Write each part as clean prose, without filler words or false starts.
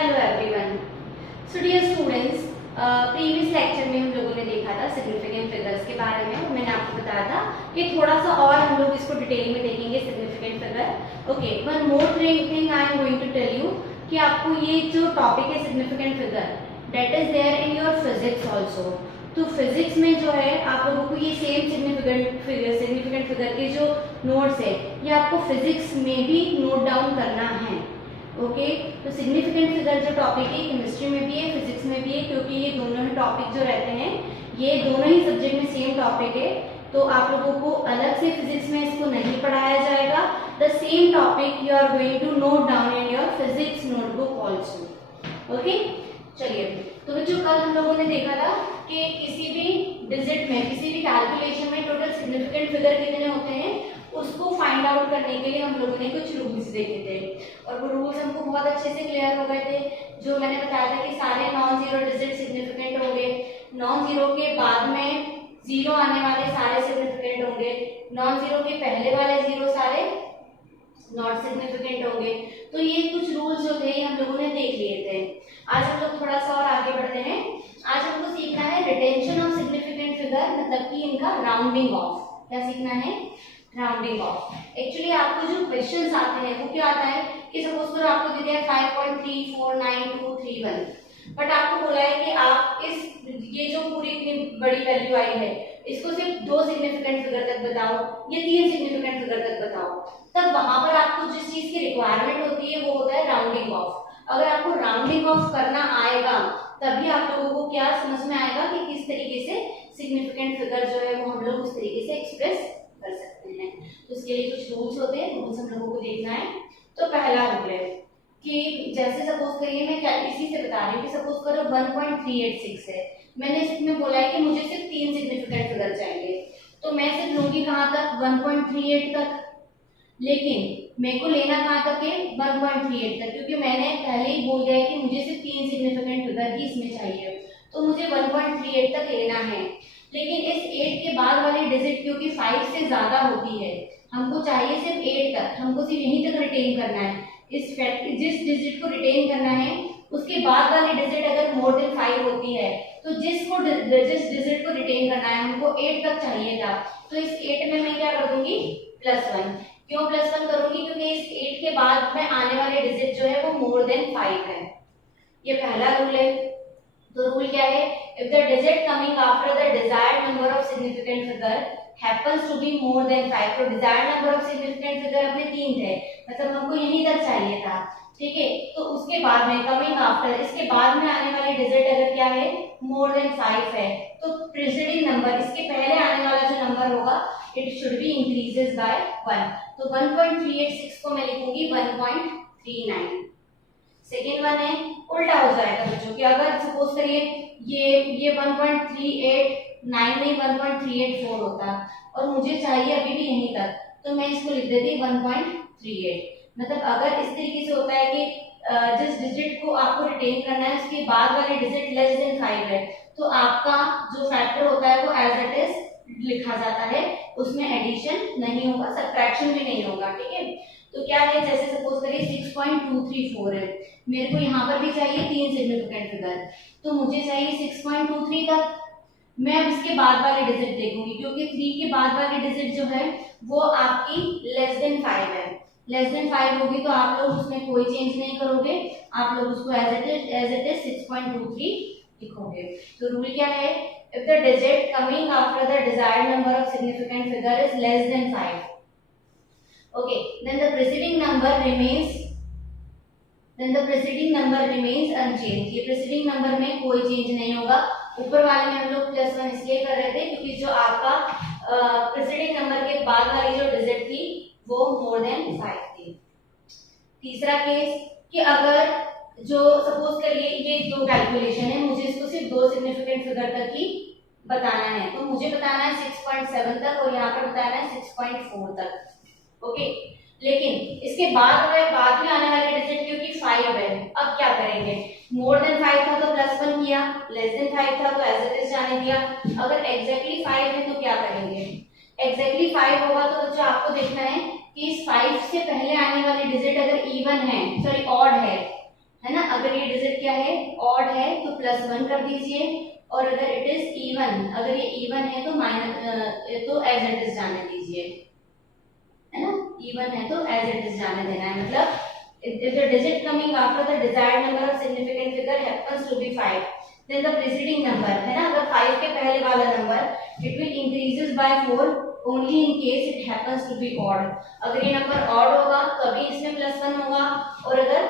Hello everyone. So dear students, previous lecture में हम लोगों ने देखा था सिग्निफिकेंट फिगर्स के बारे में। मैंने आपको बताया था कि थोड़ा सा और हम लोग इसको डिटेल में देखेंगे significant figure. Okay, one more thing I am going to tell you कि आपको ये जो टॉपिक है significant figure, that is there in your physics also. तो फिजिक्स में जो है आप लोगों को ये सेम सिग्निफिकेंट फिगर के जो नोट्स है ये आपको फिजिक्स में भी नोट डाउन करना है। ओके, तो सिग्निफिकेंट फिगर जो टॉपिक है केमिस्ट्री में भी है, फिजिक्स में भी है, क्योंकि ये दोनों ही टॉपिक जो रहते हैं ये दोनों ही सब्जेक्ट में सेम टॉपिक है। तो आप लोगों को अलग से फिजिक्स में इसको नहीं पढ़ाया जाएगा। The same topic you are going to note down in your physics notebook also. Okay, चलिए। तो बच्चों कल हम लोगों ने देखा था कि किसी भी डिजिट में, किसी भी कैलकुलेशन में टोटल सिग्निफिकेंट फिगर कितने होते हैं उसको फाइंड आउट करने के लिए हम लोगों ने कुछ रूल्स देखे थे, और वो रूल्स हमको बहुत अच्छे से क्लियर हो गए थे। जो मैंने बताया था कि सारे नॉन जीरो डिजिट सिग्निफिकेंट होंगे, नॉन जीरो के बाद में जीरो आने वाले सारे सिग्निफिकेंट होंगे, नॉन जीरो के पहले वाले जीरो सारे नॉट सिग्निफिकेंट होंगे। तो ये कुछ रूल्स जो थे हम लोगों ने देख लिए थे। आज हम लोग थोड़ा सा और आगे बढ़ते हैं। आज हमको सीखना है रिटेंशन ऑफ सिग्निफिकेंट फिगर, मतलब कि इनका राउंडिंग ऑफ। क्या सीखना है? Rounding off. एक्चुअली आपको जो क्वेश्चंस आते हैं वो क्या आता है कि सपोज करो आपको दे दिया 5.3492231, बट आपको बोला है कि आप इस ये जो पूरी इतनी बड़ी वैल्यू आई है इसको सिर्फ दो सिग्निफिकेंट फिगर तक बताओ या तीन सिग्निफिकेंट फिगर तक बताओ। तब वहां पर आपको जिस चीज की रिक्वायरमेंट होती है वो होता है राउंडिंग ऑफ। अगर आपको राउंडिंग ऑफ करना आएगा तभी आप लोगों को क्या समझ में आएगा कि किस तरीके से सिग्निफिकेंट फिगर जो है वो हम लोग उस तरीके से एक्सप्रेस कर सकते हैं। तो इसके लिए कुछ रूल्स होते हैं, रूल्स हम लोगों को देखना है। तो पहला रूल है कि जैसे सपोज करिए, मैं क्या इसी से बता रही हूँ कि सपोज करो 1.386 है, मैंने इसमें बोला है कि मुझे सिर्फ तीन सिग्निफिकेंट फिगर चाहिए, तो मैं सिर्फ लूंगी कहाँ तक? 1.38 तक। लेकिन मेरे को लेना कहाँ तक है? 1.38 तक, क्योंकि मैंने पहले ही बोल दिया है कि मुझे सिर्फ तीन सिग्निफिकेंट फिगर ही इसमें चाहिए, तो मुझे 1.38 तक लेना है। लेकिन इस 8 के बाद वाली डिजिट क्योंकि 5 से ज्यादा होती है, हमको चाहिए सिर्फ 8 तक, हमको सिर्फ यहीं तक रिटेन करना है। इस फैक्ट जिस डिजिट को रिटेन करना है उसके बाद वाली डिजिट अगर मोर देन 5 होती है तो जिस डिजिट को रिटेन करना है हमको 8 तक चाहिए था, तो इस 8 में मैं क्या कर दूंगी? +1। क्यों +1 करूंगी? क्योंकि इस 8 के बाद में आने वाले डिजिट जो है वो मोर देन 5 है। ये पहला रूल है। तो रूल क्या है? If the digit coming after the desired number of significant figure happens to be more than 5, तो desired number of significant figure अपने 3 थे, मतलब हमको यहीं तक चाहिए था, ठीक है। तो उसके बाद में कमिंग आफ्टर, इसके बाद में आने वाली डिजिट अगर क्या है? मोर देन 5 है, तो प्रीसीडिंग नंबर, इसके पहले आने वाला जो नंबर होगा it should be increases by 1। तो 1.386 को मैं लिखूंगी 1.39। सेकेंड वन है उल्टा हो जाएगा बच्चों कि अगर सपोज करिए ये 1.389 नहीं 1.384 होता और मुझे चाहिए अभी भी यहीं तक, तो मैं इसको लिख देती 1.38। मतलब अगर इस तरीके से होता है कि जिस डिजिट को आपको रिटेन करना है उसके बाद वाली डिजिट लेस देन 5 है, तो आपका जो फैक्टर होता है वो एज इट इज लिखा जाता है, उसमें एडिशन नहीं होगा, सब्ट्रैक्शन भी नहीं होगा, ठीक है। तो क्या है, जैसे सपोज करिए 6.234 है, मेरे को यहाँ पर भी चाहिए तीन सिग्निफिकेंट फिगर, तो मुझे चाहिए 6.23 तक। मैं अब इसके बाद वाली डिजिट देखूंगी क्योंकि 3 के बाद वाली डिजिट जो है वो आपकी लेस देन 5 है। लेस देन 5 होगी तो आप लोग उसमें कोई चेंज नहीं करोगे, आप लोग उसको एज इट इज 6.23 लिखोगे। तो रूल क्या है? If the digit coming after the desired number of significant figure is less than 5, okay, then the preceding number remains unchanged। ये preceding number में कोई चेंज नहीं होगा। ऊपर वाले में हम लोग +1 इसलिए कर रहे थे क्योंकि जो आपका preceding number के बाद वाली जो डिजिट थी वो मोर देन 5 थी। तीसरा केस कि अगर जो सपोज करिए ये दो कैलकुलेशन है, मुझे इसको सिर्फ दो सिग्निफिकेंट फिगर तक ही बताना है, तो मुझे बताना है 6.7 तक और यहाँ पर बताना है 6.4 तक, ओके। लेकिन इसके बाद में आने वाली डिजिट क्योंकि 5 है, अब क्या करेंगे? मोर देन 5 था तो +1 किया, लेस देन 5 था तो एज इट इज जाने दिया। अगर एग्जैक्टली 5 है तो क्या करेंगे? एग्जैक्टली 5 होगा तो बच्चों आपको देखना है कि इस 5 से पहले आने वाली डिजिट अगर इवन है, सॉरी ऑड है, है ना। अगर ये डिजिट क्या है, ऑड है, तो +1 कर दीजिए, और अगर इट इज इवन, अगर ये इवन है तो माइनस, तो एज इट इज जाने दीजिए, है ना। इवन है तो एज इट इज जाने देना है, मतलब if the digit coming after the desired number of significant figure happens to be 5, then the preceding number, है ना, अगर 5 के पहले वाला number it will increases by 4 only in case it happens to be odd। अगर ये number odd होगा तभी इसमें +1 होगा, और अगर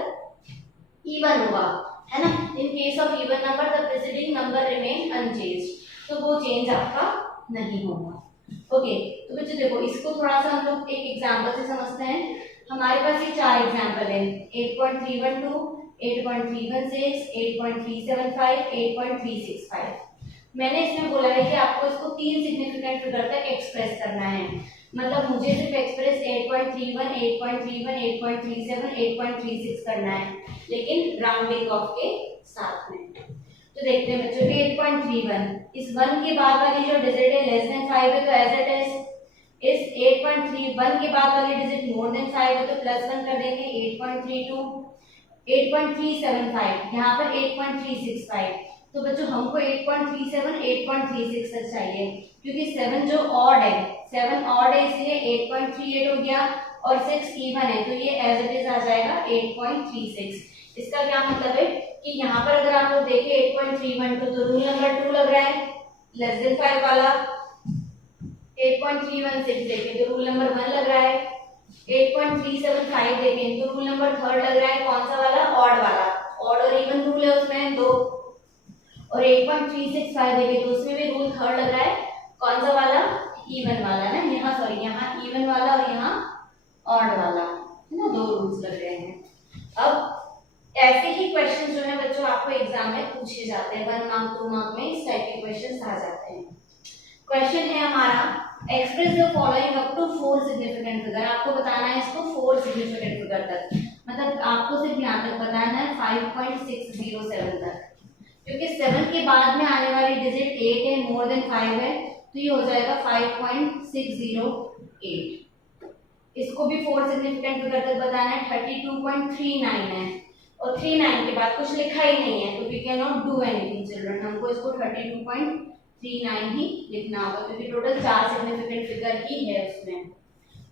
इवन होगा, है ना, in case of even number the preceding number remain unchanged, तो वो चेंज आपका नहीं होगा। ओके, तो बच्चों देखो इसको थोड़ा सा हम लोग एक एग्जांपल से समझते हैं। हमारे पास ये 4 एग्जांपल हैं, 8.312, 8.316, 8.375, 8.365। मैंने इसमें बोला है कि आपको इसको 3 सिग्निफिकेंट फिगर तक एक्सप्रेस करना है, मतलब मुझे सिर्फ एक्सप्रेस 8.31, 8.31, 8.37, 8.36 करना है, लेकिन राउंडिंग ऑफ के साथ में। तो देखते हैं बच्चों, 8.31, इस 1 के बाद वाली जो डिजिट है लेस देन 5 है तो एज इट इज, इस 8.31 के बाद वाली डिजिट मोर देन 5 है तो +1 कर देंगे, 8.32, 8.375, यहाँ पर 8.365। तो बच्चों हमको 8.37, 8.36 तक चाहिए, क्योंकि 7 जो ऑड है, 7 ऑड है इसलिए 8.38 हो गया, और 6 इवन है तो ये एज इट इज आ जाएगा 8.36। इसका क्या मतलब है कि यहाँ पर अगर आप लोग देखें 8.312 तो रूल नंबर 2 लग रहा है, लेस देन 5 वाला। 8.316 देखें तो रूल नंबर 1 लग रहा है। 8.375 देखें तो रूल नंबर 3 लग रहा है, कौन सा वाला, ऑड वाला। ऑड और इवन रूल है उसमें दो। और 8.365 देखें तो उसमें भी रूल 3 लग रहा है, कौन सा वाला, इवन वाला ना, यहाँ सॉरी यहाँ इवन वाला और यहाँ ऑड वाला, है ना, दो रूल्स लग रहे हैं। अब ऐसे ही क्वेश्चन जो है बच्चों आपको एग्जाम में पूछे जाते हैं, 1 मार्क 2 मार्क में इस टाइप के क्वेश्चन आ जाते हैं। क्वेश्चन है हमारा, express the following up to 4 significant figure. आपको बताना है इसको 4 सिग्निफिकेंट फिगर तक, मतलब आपको सिर्फ यहाँ तक बताना है 5.607 तक, क्योंकि 7 के बाद में आने वाली डिजिट 8 है, मोर देन 5 है, तो ये हो जाएगा 5.608। इसको भी 4 सिग्निफिकेंट फिगर तक बताना है। 32.39 है, और 39 के बाद कुछ लिखा ही नहीं है, तो we can not do anything children, हमको इसको 32.39 ही लिखना होगा, क्योंकि टोटल 4 सिग्निफिकेंट फिगर ही है उसमें।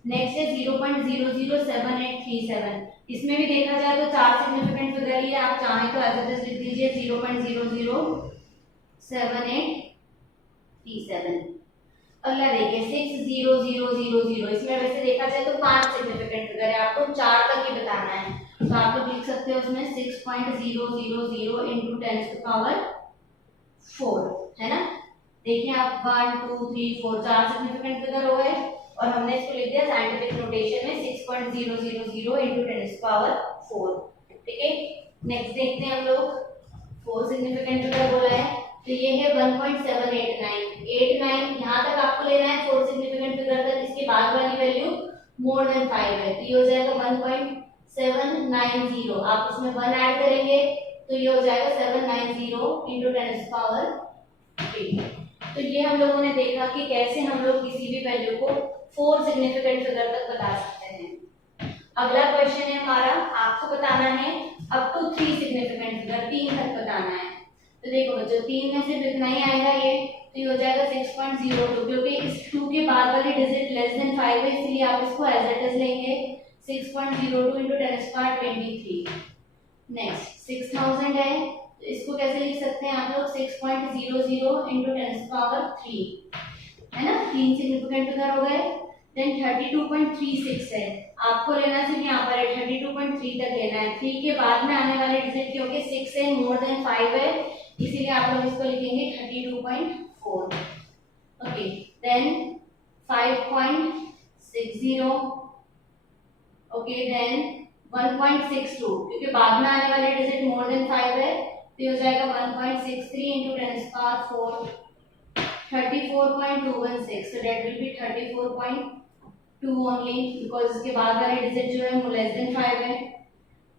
नेक्स्ट है 0.007837, इसमें भी देखा जाए तो 4 सिग्निफिकेंट फिगर ही है, आप चाहें तो ऐसे लिख दीजिए 0.007837। अगला देखिए 60000, इसमें वैसे देखा जाए तो 5 सिग्निफिकेंट फिगर है, आपको 4 तक ही बताना है, तो आप लोग लिख सकते हो उसमें 6.000 into 10⁴, है ना। देखिए आप 1 2 3 4 4 सिग्निफिकेंट फिगर हो गए, और हमने इसको लिख दिया साइंटिफिक नोटेशन में 6.000 into 10⁴। ठीक है, नेक्स्ट देखते हैं हम लोग, 4 सिग्निफिकेंट फिगर बोला है, तो ये है 1.789 यहाँ तक आपको लेना है 4 सिग्निफिकेंट फिगर तक, इसके बाद वाली वैल्यू मोर देन 5 है, तो ये हो जाएगा 1.790, आप उसमें 1 ऐड करेंगे तो ये हो जाएगा 790 into 10⁻⁸। तो ये हम लोगों ने देखा कि कैसे हम लोग किसी भी वैल्यू को 4 सिग्निफिकेंट फिगर तक बता सकते हैं। अगला क्वेश्चन है हमारा, आपको बताना है अप टू 3 सिग्निफिकेंट फिगर, 3 तक बताना है। तो देखो बच्चों 3 में सिर्फ इतना ही आएगा ये, तो ये हो जाएगा 6.02, क्योंकि इस 2 के बाद वाली डिजिट लेस देन 5 है, इसलिए आप इसको एज इट इज लेंगे 6.02 into 10⁻23। नेक्स्ट 6000 है, तो इसको कैसे लिख सकते हैं आप लोग 6.00 into 10⁻3, है ना, 3 सिग्निफिकेंट फिगर हो गए। देन 32.36 है, आपको लेना सिर्फ यहाँ पर है 32.3 तक लेना है, 3 के बाद में आने वाले डिजिट क्योंकि 6 है, मोर देन 5 है, इसीलिए आप लोग इसको लिखेंगे 32.4। ओके, देन 5.60, ओके, देन 1.62, क्योंकि बाद में आने वाले डिजिट मोर देन 5 है, तो हो जाएगा 1.63 into 10⁴। 34.216, so that will be 34.2 only, because इसके बाद वाले डिजिट जो है वो लेस देन 5 है।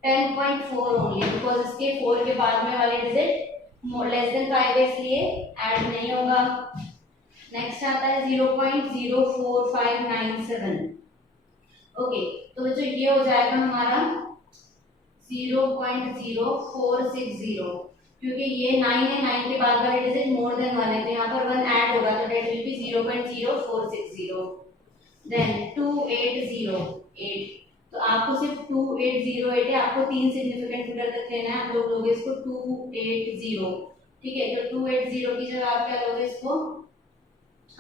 10.4 only, because इसके 4 के बाद में वाले डिजिट लेस देन 5 है, इसलिए ऐड नहीं होगा। नेक्स्ट आता है 0.04597। ओके, तो बच्चों ये हो जाएगा हमारा 0.0460, क्योंकि ये 9 है, 9 के बाद वाला डिजिट मोर देन 1 है तो यहाँ पर 1 ऐड होगा तो दैट विल बी 0.0460। देन 2808, तो आपको सिर्फ 2808 है, आपको 3 सिग्निफिकेंट फिगर तक लेना है। आप लोग लोगे इसको 280, ठीक है। तो 280 की जगह आप क्या लोगे, इसको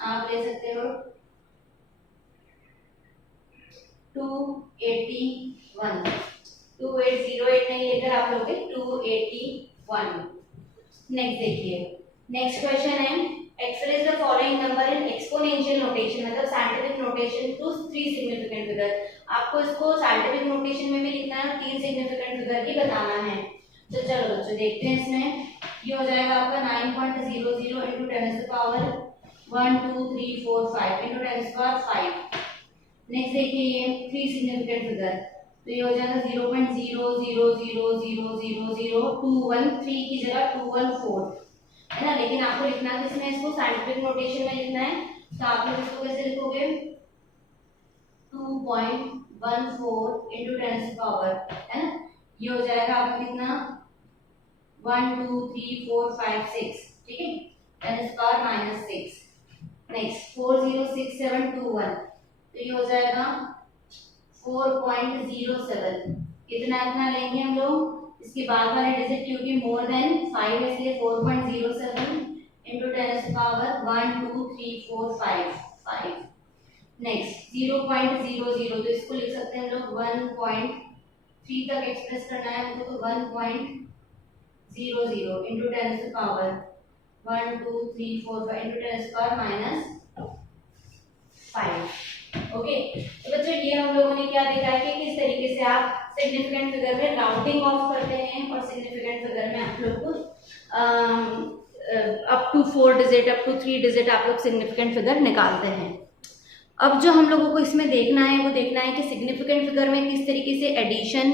आप ले सकते हो 281, 2808 नहीं लेकर आप लोगे 281। नेक्स्ट देखिए, नेक्स्ट क्वेश्चन है express the following number in exponential notation, मतलब scientific notation to 3 significant figure. आपको इसको साइंटिफिक नोटेशन में भी लिखना है और 3 सिग्निफिकेंट फिगर ही बताना है। तो चलो बच्चों देखते हैं, इसमें ये हो जाएगा आपका 9.00 into 10 to the power 1 2 3 4 5 into 10 to the power 5। Next देखिए ये 3 सिग्निफिकेंट फिगर, तो ये हो जाएगा 0.00000021 की जगह 214 है ना। लेकिन आपको लिखना किसमें, इसको साइंटिफिक नोटेशन में लिखना है। तो आप लोग इसको कैसे लिखोगे, 2.14 into 10 to the power, है ना। ये हो जाएगा आपका कितना 1 2 3 4 5 6, ठीक है, 10 to the power -6। नेक्स्ट 406721, तो ये हो जाएगा 4.07, इतना इतना लेंगे हम लोग। इसके बाद वाले डिजिट क्योंकि मोर देन 5 है इसलिए 4.07 into 10 to the power 1 2 3 4 5 5। Next 0.00, तो इसको लिख सकते हैं हम लोग 1.3 तक एक्सप्रेस करना है हमको, तो 1.00 into 10 to the power 1 2 3 4 5 into 10 to the power -5। Okay, तो बच्चों ये हम लोगों ने क्या देखा है कि किस तरीके से आप सिग्निफिकेंट फिगर में राउंडिंग ऑफ करते हैं और सिग्निफिकेंट फिगर में आप लोग को up to 4 digit, up to 3 digit आप लोग सिग्निफिकेंट फिगर निकालते हैं। अब जो हम लोगों को इसमें देखना है वो देखना है कि सिग्निफिकेंट फिगर में किस तरीके से एडिशन,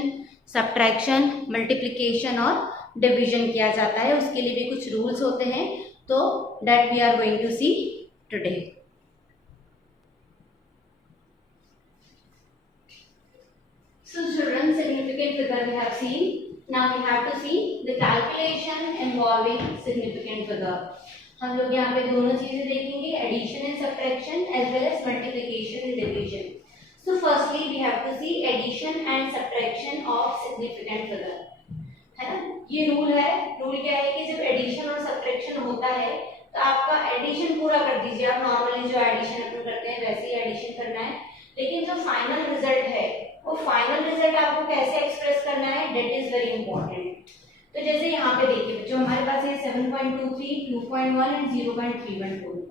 सब्ट्रैक्शन, मल्टीप्लिकेशन और डिवीजन किया जाता है। उसके लिए भी कुछ रूल्स होते हैं, तो that we are going to see today. So children, significant figure we have seen. Now we have to see the calculation involving significant figure. हम लोग यहाँ पे दोनों चीजें देखेंगे, addition and subtraction as well as multiplication and division. So firstly we have to see addition and subtraction of significant figure, है ना। ये रूल है, रूल क्या है कि जब एडिशन और सब्ट्रैक्शन होता है तो आपका एडिशन पूरा कर दीजिए। आप नॉर्मली जो एडिशन अपन करते हैं वैसे ही एडिशन करना है, लेकिन जो फाइनल रिजल्ट है वो फाइनल रिजल्ट आपको कैसे एक्सप्रेस करना है, दैट इज वेरी इंपॉर्टेंट। तो जैसे यहाँ पे देखिए जो हमारे पास है 7.23, 2.1 एंड 0.312।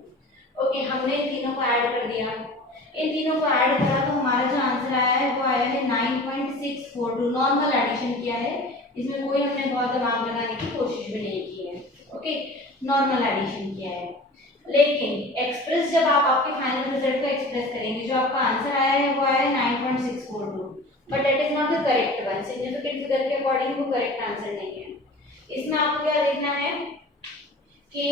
ओके, हमने इन तीनों को ऐड कर दिया, इन तीनों को ऐड करा तो हमारा जो आंसर आया है वो आया है 9.642। नॉर्मल एडिशन किया है, इसमें कोई हमने बहुत दिमाग लगाने की कोशिश भी नहीं की है। ओके, नॉर्मल एडिशन किया है। लेकिन एक्सप्रेस जब आप आपके फाइनल रिजल्ट को एक्सप्रेस करेंगे, जो आपका आंसर आया है वो आया है 9.642, but that is not the correct one. Significant figure के अकॉर्डिंग वो करेक्ट आंसर नहीं है। इसमें आपको क्या देखना है कि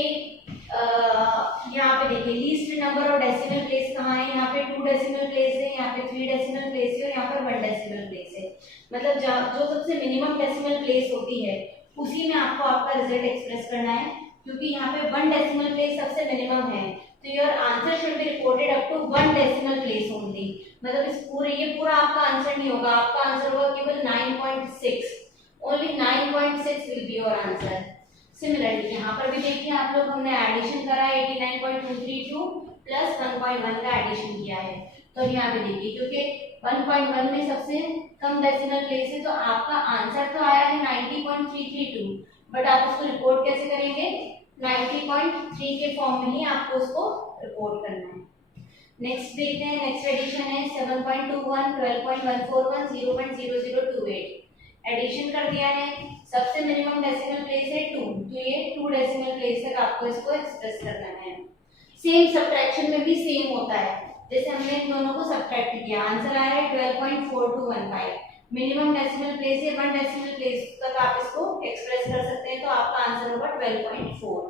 यहाँ पे देखिए least number of decimal place कहाँ है। यहाँ पे 2 डेसिमल प्लेस है, यहाँ पे 3 डेसिमल प्लेस है और यहाँ पर 1 डेसिमल प्लेस है। मतलब जो सबसे मिनिमम डेसिमल प्लेस होती है उसी में आपको आपका रिजल्ट एक्सप्रेस करना है, क्योंकि यहाँ पे 1 डेसिमल प्लेस सबसे मिनिमम है, तो your answer should be reported up to 1 decimal place only. मतलब इस पूरे ये पूरा आपका आंसर नहीं होगा, आपका आंसर होगा केवल 9.6, only 9.6 will be your answer. Similarly यहाँ पर भी देखिए आप लोग, हमने एडिशन करा 89.232 प्लस 1.1 का एडिशन किया है। तो यहाँ पे देखिए क्योंकि 1.1 में सबसे कम डेसिमल प्लेस है तो आपका आंसर तो आया है 90.332, बट आप उसको रिपोर्ट कैसे करेंगे, 90.3 के फॉर्म में ही आपको उसको रिपोर्ट करना है। नेक्स्ट देखते हैं, नेक्स्ट एडिशन है 7.21, 12.141, 0.0028। एडिशन कर दिया है, सबसे मिनिमम डेसिमल प्लेस है 2, तो ये 2 डेसिमल प्लेस तक आपको इसको एक्सप्रेस करना है। सेम सब्ट्रैक्शन में भी सेम होता है, जैसे हमने इन दोनों को सब्ट्रैक्ट किया, आंसर आया है 12.4215। मिनिमम डेसिमल प्लेस है 1 डेसिमल प्लेस तक आप इसको एक्सप्रेस कर सकते हैं, तो आपका आंसर होगा 12.4।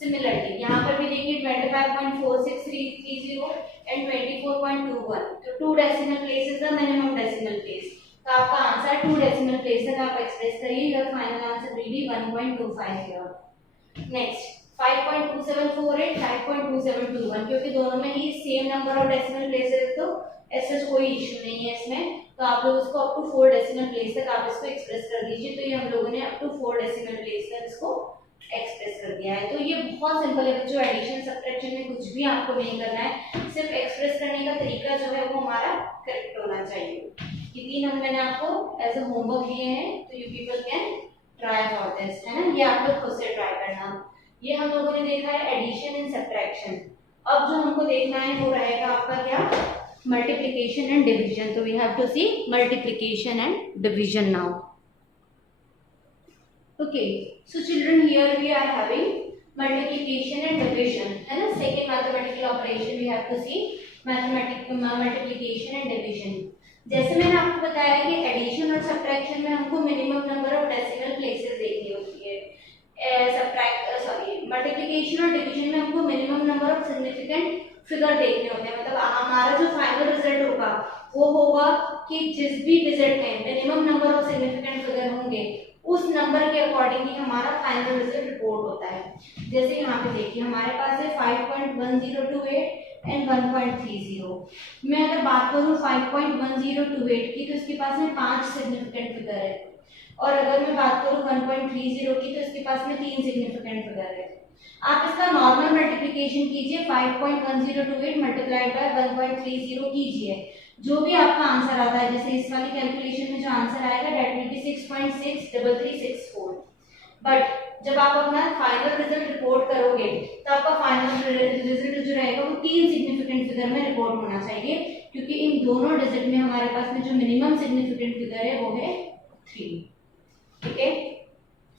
सिमिलरली यहाँ पर भी देखिए 25.4630 एंड 24.21, तो 2 decimal place is the minimum decimal place, तो तो आपका आंसर 2 डेसिमल प्लेस तक आप एक्सप्रेस करिए, your final answer will be 1.25 here. Next 5.2748 5.2721, क्योंकि दोनों में ही same number of decimal places, तो ऐसा कोई इशू नहीं है इसमें, तो आप लोग इसको अप टू 4 डेसिमल प्लेस तक आप इसको एक्सप्रेस कर दीजिए। तो ये हम लोगों ने अप टू 4 डेसिमल प्लेस तक इसको एक्सप्रेस कर दिया है। तो ये बहुत सिंपल है बच्चों, एडिशन सब्ट्रैक्शन में कुछ भी आपको नहीं करना है, सिर्फ एक्सप्रेस करने का तरीका जो है वो हमारा करेक्ट होना चाहिए। ये 3 हम मैंने आपको एज अ होमवर्क दिए हैं, तो you people can try for this, है ना, ये आप लोग खुद से ट्राई करना। ये हम लोगों ने देखा है एडिशन एंड सब्ट्रैक्शन। अब जो हमको देखना है वो रहेगा आपका क्या, मल्टीप्लिकेशन एंड डिवीजन। तो we have to see multiplication and division now. Okay, so children, here we are having multiplication and division, है ना, second mathematical operation we have to see multiplication and division। जैसे मैंने आपको बताया कि addition और subtraction में हमको minimum number of decimal places देखनी होती है, मल्टीप्लिकेशन और डिवीजन में हमको minimum number of significant figure देखने होते हैं। मतलब हमारा जो फाइनल रिजल्ट होगा वो होगा कि जिस भी डिजिट में minimum number of significant figure होंगे उस नंबर के अकॉर्डिंग ही हमारा फाइनल रिजल्ट रिपोर्ट होता है। जैसे यहाँ पे देखिए हमारे पास है 5.1028 एंड 1.30। मैं अगर बात करूँ 5.1028 की, तो इसके पास में 5 सिग्निफिकेंट फिगर है, और अगर मैं बात करूँ 1.30 की, तो इसके पास में 3 सिग्निफिकेंट फिगर है। आप इसका नॉर्मल मल्टीप्लिकेशन कीजिए, 5.1028 मल्टीप्लाइड बाय 1.30 कीजिए, जो भी आपका आंसर आता है, जैसे इस वाली कैलकुलेशन में जो आंसर आएगा दैट विल बी 6.63364। बट जब आप अपना फाइनल रिजल्ट रिपोर्ट करोगे तो आपका फाइनल रिजल्ट जो रहेगा वो 3 सिग्निफिकेंट फिगर में रिपोर्ट होना चाहिए, क्योंकि इन दोनों डिजिट में हमारे पास में जो मिनिमम सिग्निफिकेंट फिगर है वो है 3। ठीक है,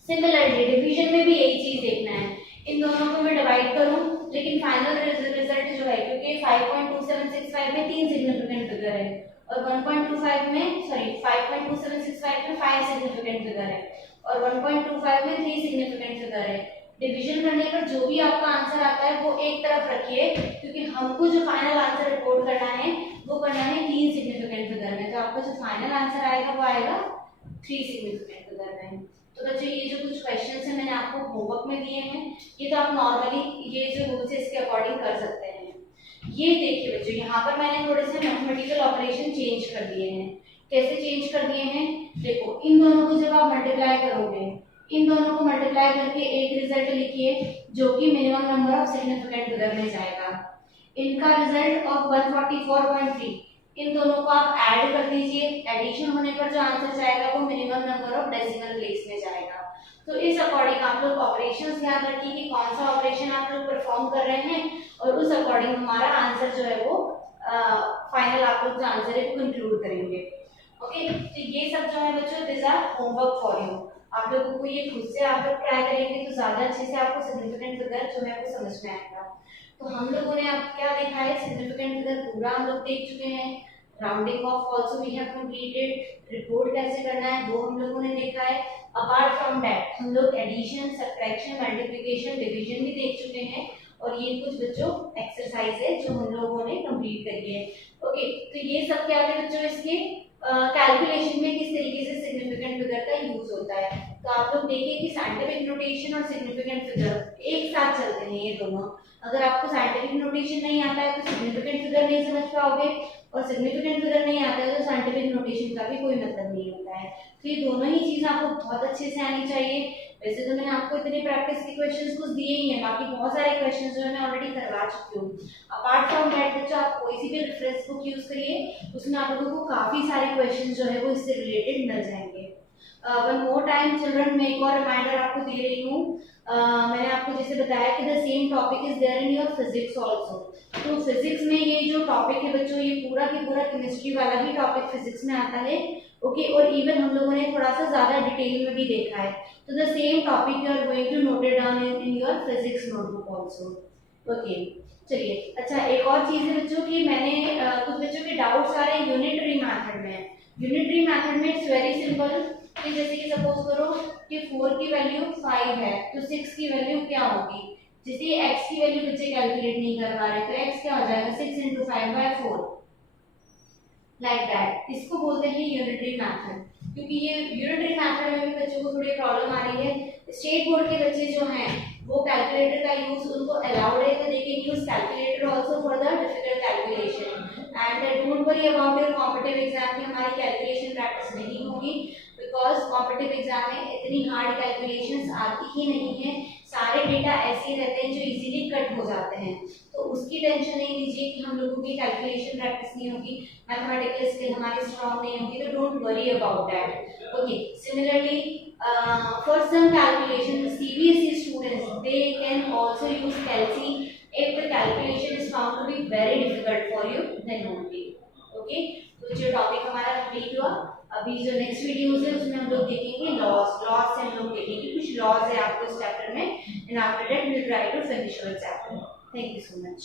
सिमिलरली डिवीजन में भी यही चीज देखना है, इन दोनों को मैं डिवाइड करूं, लेकिन फाइनल रिजल्ट जो है, क्योंकि 5.2765 में 3 सिग्निफिकेंट फिगर है और 1.25 में सॉरी 5.2765 में 5 सिग्निफिकेंट फिगर है और 1.25 में 3 सिग्निफिकेंट फिगर है। डिवीजन करने पर जो भी आपका आंसर आता है वो एक तरफ रखिए, क्योंकि हमको जो फाइनल आंसर रिपोर्ट करना है वो करना है 3 सिग्निफिकेंट फिगर में, तो आपका जो फाइनल आंसर आएगा वो आएगा 3 सिग्निफिकेंट फिगर में। तो बच्चों ये जो कुछ क्वेश्चंस हैं मैंने आपको होमवर्क में दिए हैं, ये तो आप नॉर्मली ये जो रूल्स है इसके अकॉर्डिंग कर सकते हैं। ये देखिए बच्चों, यहाँ पर मैंने थोड़े से मैथमेटिकल ऑपरेशन चेंज कर दिए हैं। कैसे चेंज कर दिए हैं, देखो इन दोनों को जब आप मल्टीप्लाई करोगे, इन दोनों को मल्टीप्लाई करके एक रिजल्ट लिखिए जो कि minimum number of significant figure में जाएगा। इनका रिजल्ट ऑफ 144.3, इन दोनों को आप ऐड कर दीजिए, एडिशन होने पर जो आंसर जाएगा वो minimum number of decimal place में जाएगा। तो इस अकॉर्डिंग आप लोग ऑपरेशंस याद रखिए कि कौन सा ऑपरेशन आप लोग परफॉर्म कर रहे हैं, और उस अकॉर्डिंग हमारा आंसर जो है वो फाइनल आप लोग जो आंसर है वो इंक्लूड करेंगे। ओके, तो ये सब जो है बच्चों this are homework for you. आप लोगों को ये खुद से आप लोग ट्राई करेंगे तो ज्यादा अच्छे से आपको सिग्निफिकेंट फिगर जो है वो समझ में आएगा। तो हम लोगों ने अब क्या देखा है, सिग्निफिकेंट फिगर पूरा हम लोग देख चुके हैं, rounding off also we have completed, report कैसे करना है वो हम लोगों ने देखा है। अपार्ट फ्रॉम दैट हम लोग एडिशन, सब्ट्रैक्शन, मल्टीप्लिकेशन, डिवीजन भी देख चुके हैं, और ये कुछ बच्चों एक्सरसाइज है जो हम लोगों ने कंप्लीट करी है। ओके, तो ये सब क्या है बच्चों, इसके कैलकुलेशन में किस तरीके से सिग्निफिकेंट फिगर का यूज होता है। तो आप लोग देखिए कि साइंटिफिक नोटेशन और सिग्निफिकेंट फिगर एक साथ चलते हैं ये दोनों। अगर आपको साइंटिफिक नोटेशन नहीं आता है तो सिग्निफिकेंट फिगर नहीं समझ पाओगे, और सिग्निफिकेंट फिगर नहीं आता है तो साइंटिफिक नोटेशन का भी कोई मतलब नहीं होता है। तो ये दोनों ही चीज आपको बहुत अच्छे से आनी चाहिए। वैसे तो मैंने आपको इतने प्रैक्टिस के क्वेश्चंस कुछ दिए ही हैं, बाकी बहुत सारे क्वेश्चंस जो है मैं ऑलरेडी करवा चुकी हूँ। अपार्ट फ्रॉम दैट बच्चों आप कोई सी भी रेफरेंस बुक यूज करिए, उसमें आप लोगों को काफी सारे क्वेश्चंस जो है वो इससे रिलेटेड मिल जाएंगे। वन मोर टाइम चिल्ड्रन, मैं एक और रिमाइंडर आपको दे रही हूँ। मैंने आपको जैसे बताया कि the same topic is there in your physics also. तो फिजिक्स में ये जो टॉपिक है बच्चों, ये पूरा की पूरा केमिस्ट्री वाला ही टॉपिक फिजिक्स में आता है। ओके, और इवन हम लोगों ने थोड़ा सा ज्यादा डिटेल में भी देखा है। तो the same topic you are going to note it down in your physics notebook also. Okay, चलिए अच्छा एक और चीज है बच्चों कि मैंने कुछ बच्चों के डाउट्स आ रहे हैं यूनिटरी मेथड में। यूनिटरी मेथड में इट्स वेरी सिंपल कि जैसे कि सपोज करो कि 4 की वैल्यू 5 है तो 6 की वैल्यू क्या होगी। जैसे x की वैल्यू बच्चे कैलकुलेट नहीं कर पा रहे तो x क्या हो जाएगा, 6 × 5/4। Like that. इसको बोलते हैं यूनिटरी मेथड, क्योंकि ये यूनिटरी मेथड में भी बच्चों को थोड़ी प्रॉब्लम आ रही है। स्टेट बोर्ड के बच्चे जो हैं वो कैलकुलेटर का यूज उनको अलाउड है, तो they can use calculator also for the difficult calculation. And don't worry about your competitive exam में हमारी कैलकुलेशन प्रैक्टिस नहीं होगी, बिकॉज कॉम्पिटिटिव एग्जाम में इतनी हार्ड कैलकुलेशंस आती ही नहीं है। सारे डेटा ऐसे रहते हैं जो इजीली कट हो जाते हैं, तो उसकी टेंशन नहीं लीजिए कि हम लोगों की कैलकुलेशन प्रैक्टिस नहीं होगी, मैथमेटिकल स्किल हमारी स्ट्रांग नहीं होगी, तो don't worry about that. Okay, similarly for some calculation CBSE students they can also use calci if the calculation is found to be very difficult for you then only। Okay, तो जो topic हमारा complete हुआ। अभी जो next videos है उसमें हम लोग देखेंगे लॉस से हम लोग देखेंगे कुछ लॉस है आपको इस चैप्टर में, and after that we will try to finish our chapter. Thank you so much.